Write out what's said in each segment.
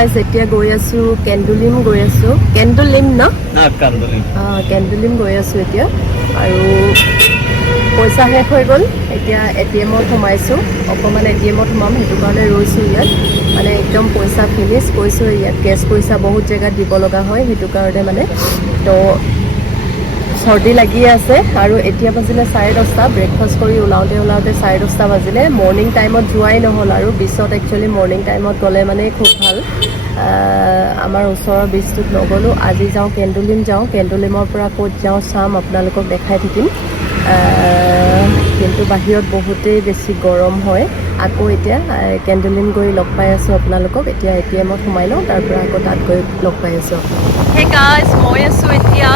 Guys এতিয়া গৈ আছোঁ কেণ্ডলিম গৈ আছোঁ কেণ্ডলিম ন কেণ্ডলিম গৈ আছোঁ এতিয়া আৰু পইচা শেষ হৈ গ'ল এতিয়া ATMত সোমাইছোঁ অকণমান ATMত সোমাম সেইটো কাৰণে ৰৈছোঁ ইয়াত মানে একদম পইচা ফিনিছ কৈছোঁ ইয়াত কেছ পইচা বহুত জেগাত দিব লগা হয় সেইটো কাৰণে মানে তো চৰ্দি লাগি আছে আৰু এতিয়া বাজিলে 10:30 ব্ৰেকফাষ্ট কৰি ওলাওঁতে 10:30 বাজিলে মৰ্ণিং টাইমত যোৱাই নহ'ল আৰু বিচত একচুৱেলি মৰ্ণিং টাইমত গ'লে মানে খুব ভাল আমাৰ ওচৰৰ বিচটোত নগ'লোঁ আজি যাওঁ কেণ্ডলিম যাওঁ কেণ্ডলিমৰ পৰা ক'ত যাওঁ চাম আপোনালোকক দেখাই থাকিম কিন্তু বাহিৰত বহুতেই বেছি গৰম হয় আকৌ এতিয়া কেণ্ডলিম গৈ লগ পাই আছোঁ আপোনালোকক এতিয়া ATMত সোমাই লওঁ তাৰ পৰা আকৌ তাত গৈ লগ পাই আছোঁ হে গাইজ মই আছোঁ এতিয়া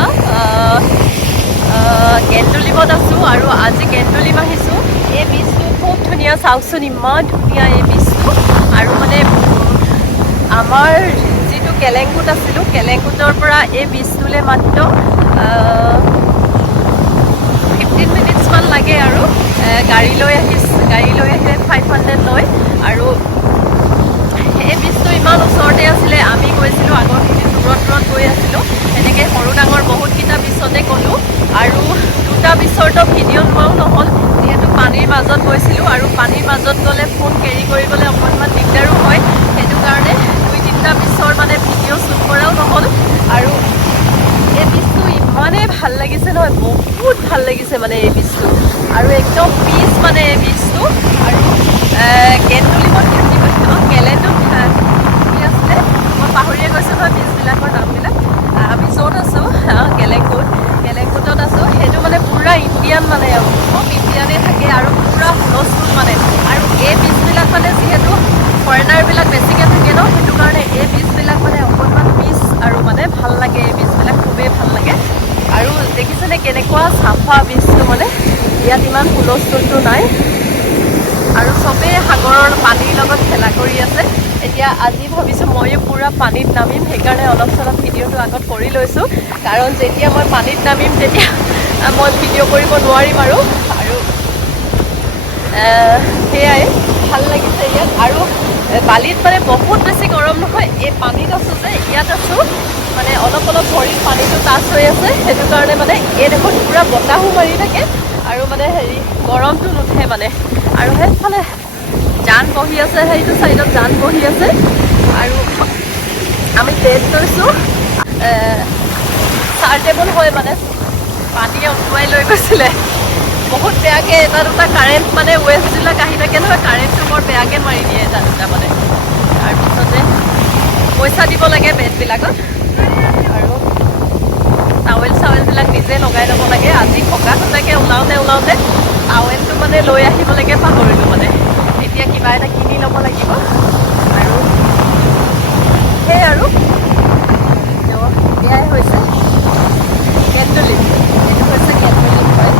কেণ্ডলিমত আছোঁ আৰু আজি কেণ্ডলিম আহিছোঁ এই বীজটো খুব ধুনীয়া চাওকচোন ইমান ধুনীয়া এই বীজটো আৰু মানে আমাৰ যিটো কেলেংকুট আছিলোঁ কেলেংকুটৰ পৰা এই বীজটোলৈ মাত্ৰ 15 মিনিটছমান লাগে আৰু গাড়ী লৈ আহিলে 500 লয় আৰু এই বীজটো ইমান ওচৰতে আছিলে আমি গৈছিলোঁ আগৰখিনি দূৰত গৈ আছিলোঁ এনেকৈ সৰু ডাঙৰ বহুতকেইটা বীজতে গ'লোঁ আৰু দুটা বীজৰতো ভিডিঅ' লোৱাও নহ'ল যিহেতু পানীৰ মাজত গৈছিলোঁ আৰু পানীৰ মাজত গ'লে ফোন কেৰি কৰিবলৈ অকণমান দিগদাৰো হয় সেইটো কাৰণে 2-3টা বীজৰ মানে ভিডিঅ' শ্বুট কৰাও নহ'ল আৰু এই বীজটো ইমানেই ভাল লাগিছে নহয় বহুত ভাল লাগিছে মানে এই বীজটো আৰু একদম পিচ মানে এই বীজটো আৰু কেণ্ডলিমত কেলেণ্ডত কি আছিলে মই পাহৰিয়ে গৈছোঁ নহয় বীজবিলাকৰ নামবিলাক আমি য'ত আছোঁ কেলেংকুটত আছোঁ সেইটো মানে পূৰা ইণ্ডিয়ান মানে আৰু চব ইণ্ডিয়ানেই থাকে আৰু পূৰা হুলস্থুল মানে আৰু এই বীজবিলাক মানে যিহেতু ফৰেনাৰবিলাক বেছিকৈ থাকে ন সেইটো কাৰণে এই বীজবিলাক মানে অকণমান পিচ আৰু মানে ভাল লাগে এই বীজবিলাক খুবেই ভাল লাগে আৰু দেখিছেনে কেনেকুৱা চাফা বীজটো মানে ইয়াত ইমান হুলস্থুলটো নাই আৰু চবেই সাগৰৰ পানীৰ লগত খেলা কৰি আছে এতিয়া আজি ভাবিছোঁ ময়ো পূৰা পানীত নামিম সেইকাৰণে অলপ চলপ ভিডিঅ'টো আগত কৰি লৈছোঁ কাৰণ যেতিয়া মই পানীত নামিম তেতিয়া মই ভিডিঅ' কৰিব নোৱাৰিম আৰু সেয়াই ভাল লাগিছে ইয়াত আৰু বালিত মানে বহুত বেছি গৰম নহয় এই পানীত আছোঁ যে ইয়াত আছোঁ মানে অলপ ভৰিত পানীটো টাচ হৈ আছে সেইটো কাৰণে মানে এই দেখোন পূৰা বতাহো মাৰি থাকে আৰু মানে গৰমটো নুঠে মানে আৰু সেইফালে জান বহি আছে সেইটো চাইডত জান বহি আছে আৰু আমি বেড লৈছোঁ চাৰ্টেবল হয় মানে পানীয়ে উটুৱাই লৈ গৈছিলে বহুত বেয়াকৈ এটা দুটা কাৰেণ্ট মানে ৱেভবিলাক আহি থাকে নহয় কাৰেণ্টটো বৰ বেয়াকৈ মাৰি দিয়ে এটা দুটা মানে তাৰপিছতে পইচা দিব লাগে বেডবিলাকত আৰু টাৱেলবিলাক নিজে লগাই ল'ব লাগে আজি সকাহলৈকে ওলাওঁতে টাৱেলটো মানে লৈ আহিবলৈকে পাহৰিলোঁ মানে এতিয়া কিবা এটা কিনি ল'ব লাগিব আৰু সেই আৰু এয়াই হৈছে কেণ্ডলিম এইটো হৈছে কেণ্ডলিম হয়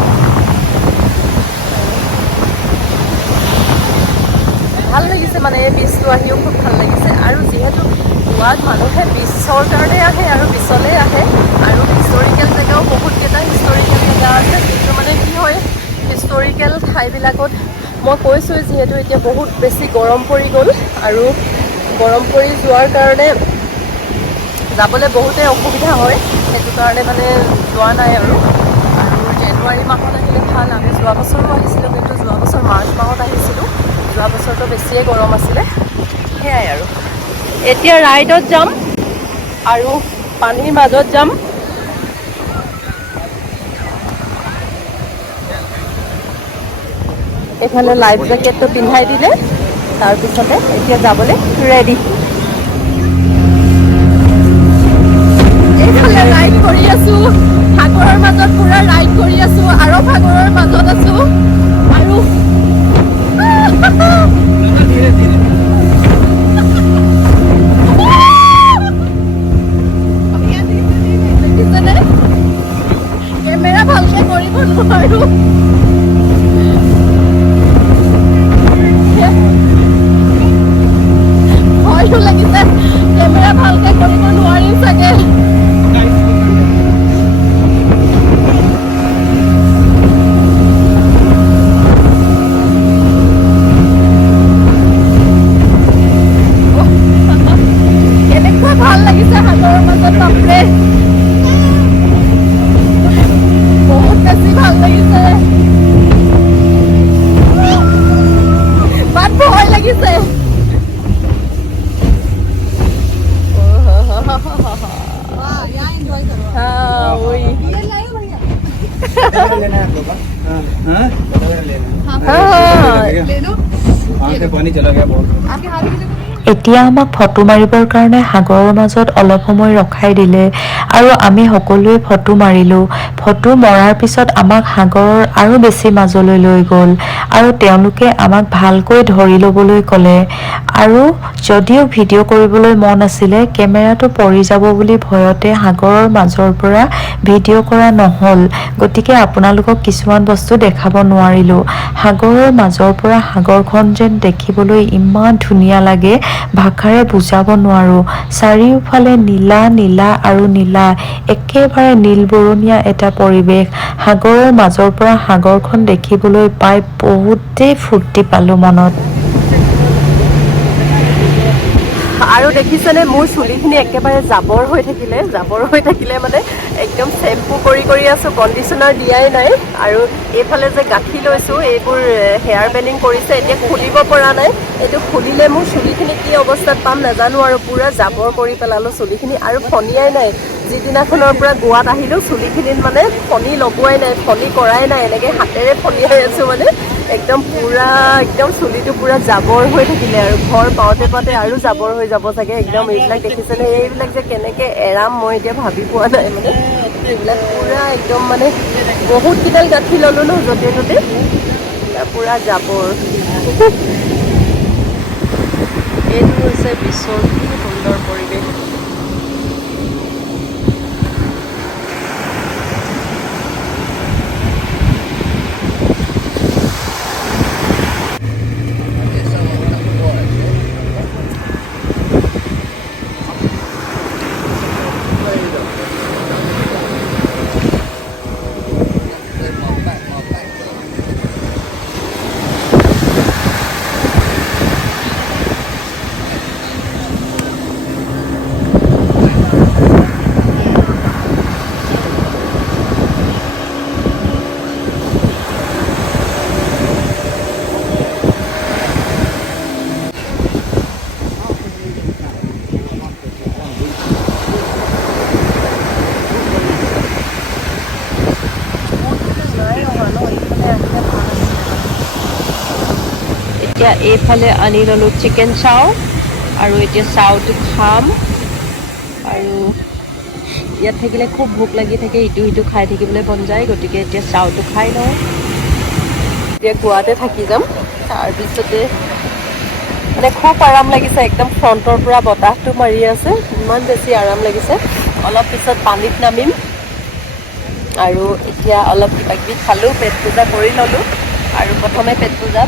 ভাল লাগিছে মানে এই বীজটো আহিও খুব ভাল লাগিছে আৰু যিহেতু গোৱাত মানুহে বীজৰ কাৰণে আহে আৰু বীজলৈ আহে আৰু হিষ্টৰিকেল জেগাও বহুতকেইটা হিষ্টৰিকেল জেগা আছে কিন্তু মানে কি হয় হিষ্টৰিকেল ঠাইবিলাকত মই কৈছোঁ যিহেতু এতিয়া বহুত বেছি গৰম পৰি গ'ল আৰু গৰম পৰি যোৱাৰ কাৰণে যাবলৈ বহুতেই অসুবিধা হয় সেইটো কাৰণে মানে যোৱা নাই আৰু জানুৱাৰী মাহত আহিলে ভাল আমি যোৱা বছৰো আহিছিলোঁ কিন্তু যোৱা বছৰ মাৰ্চ মাহত আহিছিলোঁ যোৱা বছৰটো বেছিয়ে গৰম আছিলে সেয়াই আৰু এতিয়া ৰাইডত যাম আৰু পানীৰ মাজত যাম এইফালে লাইফ জেকেটটো পিন্ধাই দিলে তাৰপিছতে এতিয়া যাবলৈ ৰেডি এইফালে ৰাইড কৰি আছোঁ সাগৰৰ মাজত পূৰা ৰাইড কৰি আছোঁ আৰু সাগৰৰ মাজত আছোঁ আৰু কেমেৰা ভালকৈ কৰিব নোৱাৰোঁ ভয়ো লাগিছে কেমেৰা ভালকৈ কৰিব নোৱাৰিম চাগে এতিয়া আমাক ফটো মাৰিবৰ কাৰণে সাগৰৰ মাজত অলপ সময় ৰখাই দিলে আৰু আমি সকলোৱে ফটো মাৰিলোঁ। ফটো মৰাৰ পিছত আমাক সাগৰৰ আৰু বেছি মাজলৈ লৈ গ'ল আৰু তেওঁলোকে আমাক ভালকৈ ধৰি ল'বলৈ ক'লে। আৰু যদিও ভিডিঅ' কৰিবলৈ মন আছিলে, কেমেৰাটো পৰি যাব বুলি ভয়তে সাগৰৰ মাজৰ পৰা ভিডিঅ' কৰা নহ'ল। গতিকে আপোনালোকক কিছুমান বস্তু দেখাব নোৱাৰিলোঁ। সাগৰৰ মাজৰ পৰা সাগৰখন যেন দেখিবলৈ ইমান ধুনীয়া লাগে, ভাষাৰে বুজাব নোৱাৰোঁ। চাৰিওফালে নীলা নীলা আৰু নীলা, একেবাৰে নীল বৰণীয়া এটা পৰিৱেশ। সাগৰৰ মাজৰ পৰা সাগৰখন দেখিবলৈ পাই বহুতেই ফূৰ্তি পালোঁ মনত। আৰু দেখিছেনে মোৰ চুলিখিনি একেবাৰে জাবৰ হৈ থাকিলে মানে একদম চেম্পু কৰি আছোঁ, কণ্ডিশ্যনাৰ দিয়াই নাই। আৰু এইফালে যে গাঁঠি লৈছোঁ, এইবোৰ হেয়াৰ বেণ্ডিং কৰিছে, এতিয়া খুলিব পৰা নাই। এইটো খুলিলে মোৰ চুলিখিনি কি অৱস্থাত পাম নাজানো আৰু পূৰা জাবৰ কৰি পেলালোঁ চুলিখিনি। আৰু ফণিয়াই নাই, যিদিনাখনৰ পৰা গোৱাত আহিলোঁ চুলিখিনিত মানে ফণি লগোৱাই নাই, ফণি কৰাই নাই, এনেকৈ হাতেৰে ফণিয়াই আছোঁ মানে একদম চুলিটো পূৰা জাবৰ হৈ থাকিলে। আৰু ঘৰ পাওঁতে আৰু জাবৰ হৈ যাব চাগে একদম। এইবিলাক দেখিছেনে, এইবিলাক যে কেনেকৈ এৰাম মই এতিয়া ভাবি পোৱা নাই মানে। এইবিলাক পূৰা একদম মানে বহুত কেইডাল গাঁঠি ল'লোঁ ন য'তে ত'তে, পূৰা জাবৰ। এইটো হৈছে বিশ্বৰ কি সুন্দৰ পৰিৱেশ। এতিয়া এইফালে আনি ল'লোঁ চিকেন চাও, আৰু এতিয়া চাওটো খাম। আৰু ইয়াত থাকিলে খুব ভোক লাগি থাকে, ইটো খাই থাকিবলৈ মন যায়। গতিকে এতিয়া চাওটো খাই লওঁ। এতিয়া গোৱাতে থাকি যাম, তাৰপিছতে মানে খুব আৰাম লাগিছে, একদম ফ্ৰণ্টৰ পৰা বতাহটো মাৰি আছে, ইমান বেছি আৰাম লাগিছে। অলপ পিছত পানীত নামিম আৰু এতিয়া অলপ কিবা কিবি খালোঁ, পেট পূজা কৰি ল'লোঁ। আৰু প্ৰথমে পেট পূজা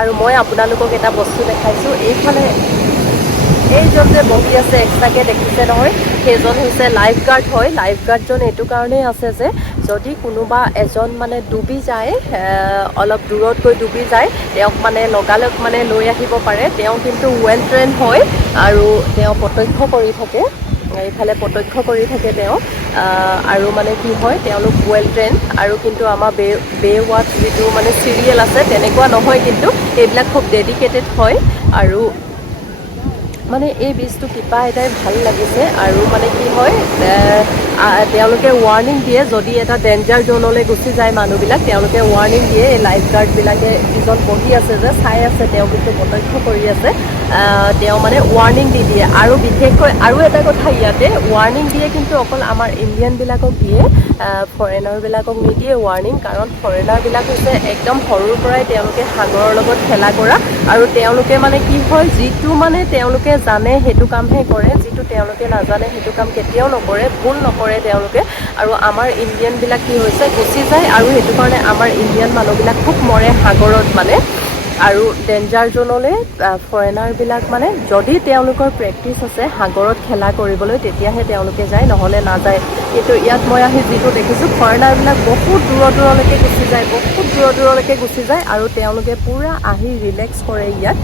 আৰু মই আপোনালোকক এটা বস্তু দেখাইছোঁ। এইফালে এইজন যে বহি আছে এক্সট্ৰাকৈ দেখিছে নহয়, সেইজন হৈছে লাইফ গাৰ্ড হয়। লাইফ গাৰ্ডজন এইটো কাৰণেই আছে যে যদি কোনোবা এজন মানে ডুবি যায়, অলপ দূৰত গৈ ডুবি যায়, তেওঁক মানে লগালগ মানে লৈ আহিব পাৰে। তেওঁ কিন্তু ৱেল ট্ৰেইন হয় আৰু তেওঁ প্ৰত্যক্ষ কৰি থাকে, এইফালে প্ৰত্যক্ষ কৰি থাকে তেওঁ। আৰু মানে কি হয়, তেওঁলোক ৱেল ট্ৰেইন। আৰু কিন্তু আমাৰ বে ৱাচ যিটো মানে চিৰিয়েল আছে তেনেকুৱা নহয়, কিন্তু এইবিলাক খুব ডেডিকেটেড হয়। আৰু মানে এই বীজটো কিবা এটাই ভাল লাগিছে। আৰু মানে কি হয়, তেওঁলোকে ৱাৰ্ণিং দিয়ে যদি এটা ডেঞ্জাৰ জ'নলৈ গুচি যায় মানুহবিলাক, তেওঁলোকে ৱাৰ্ণিং দিয়ে। এই লাইফ গাৰ্ডবিলাকে যিজন বহি আছে যে চাই আছে, তেওঁ কিন্তু প্ৰত্যক্ষ কৰি আছে, তেওঁ মানে ৱাৰ্ণিং দি দিয়ে। আৰু বিশেষকৈ আৰু এটা কথা, ইয়াতে ৱাৰ্ণিং দিয়ে কিন্তু অকল আমাৰ ইণ্ডিয়ানবিলাকক দিয়ে, ফৰেনাৰবিলাকক নিদিয়ে ৱাৰ্ণিং। কাৰণ ফৰেনাৰবিলাক হৈছে একদম সৰুৰ পৰাই তেওঁলোকে সাগৰৰ লগত খেলা কৰা, আৰু তেওঁলোকে মানে কি হয়, যিটো মানে তেওঁলোকে জানে সেইটো কামহে কৰে, যিটো তেওঁলোকে নাজানে সেইটো কাম কেতিয়াও নকৰে, ভুল নকৰে তেওঁলোকে। আৰু আমাৰ ইণ্ডিয়ানবিলাক কি হৈছে, গুচি যায়, আৰু সেইটো কাৰণে আমাৰ ইণ্ডিয়ান মানুহবিলাক খুব মৰে সাগৰত মানে। আৰু ডেঞ্জাৰ জ'নলৈ ফৰেনাৰবিলাক মানে যদি তেওঁলোকৰ প্ৰেক্টিচ আছে সাগৰত খেলা কৰিবলৈ, তেতিয়াহে তেওঁলোকে যায়, নহ'লে নাযায়। কিন্তু ইয়াত মই আহি যিটো দেখিছোঁ, ফৰেনাৰবিলাক বহুত দূৰলৈকে গুচি যায়, আৰু তেওঁলোকে পূৰা আহি ৰিলেক্স কৰে ইয়াত।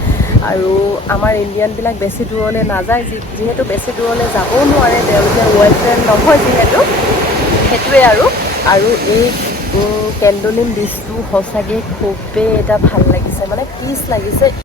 আৰু আমাৰ ইণ্ডিয়ানবিলাক বেছি দূৰলৈ নাযায়, যিহেতু বেছি দূৰলৈ যাবও নোৱাৰে, তেওঁলোকে ৱেল ট্ৰেইন নহয় যিহেতু, সেইটোৱে আৰু এই কেণ্ডলিম বীচটো সঁচাকৈ খুবেই এটা ভাল লাগিছে, মানে পিচ লাগিছে।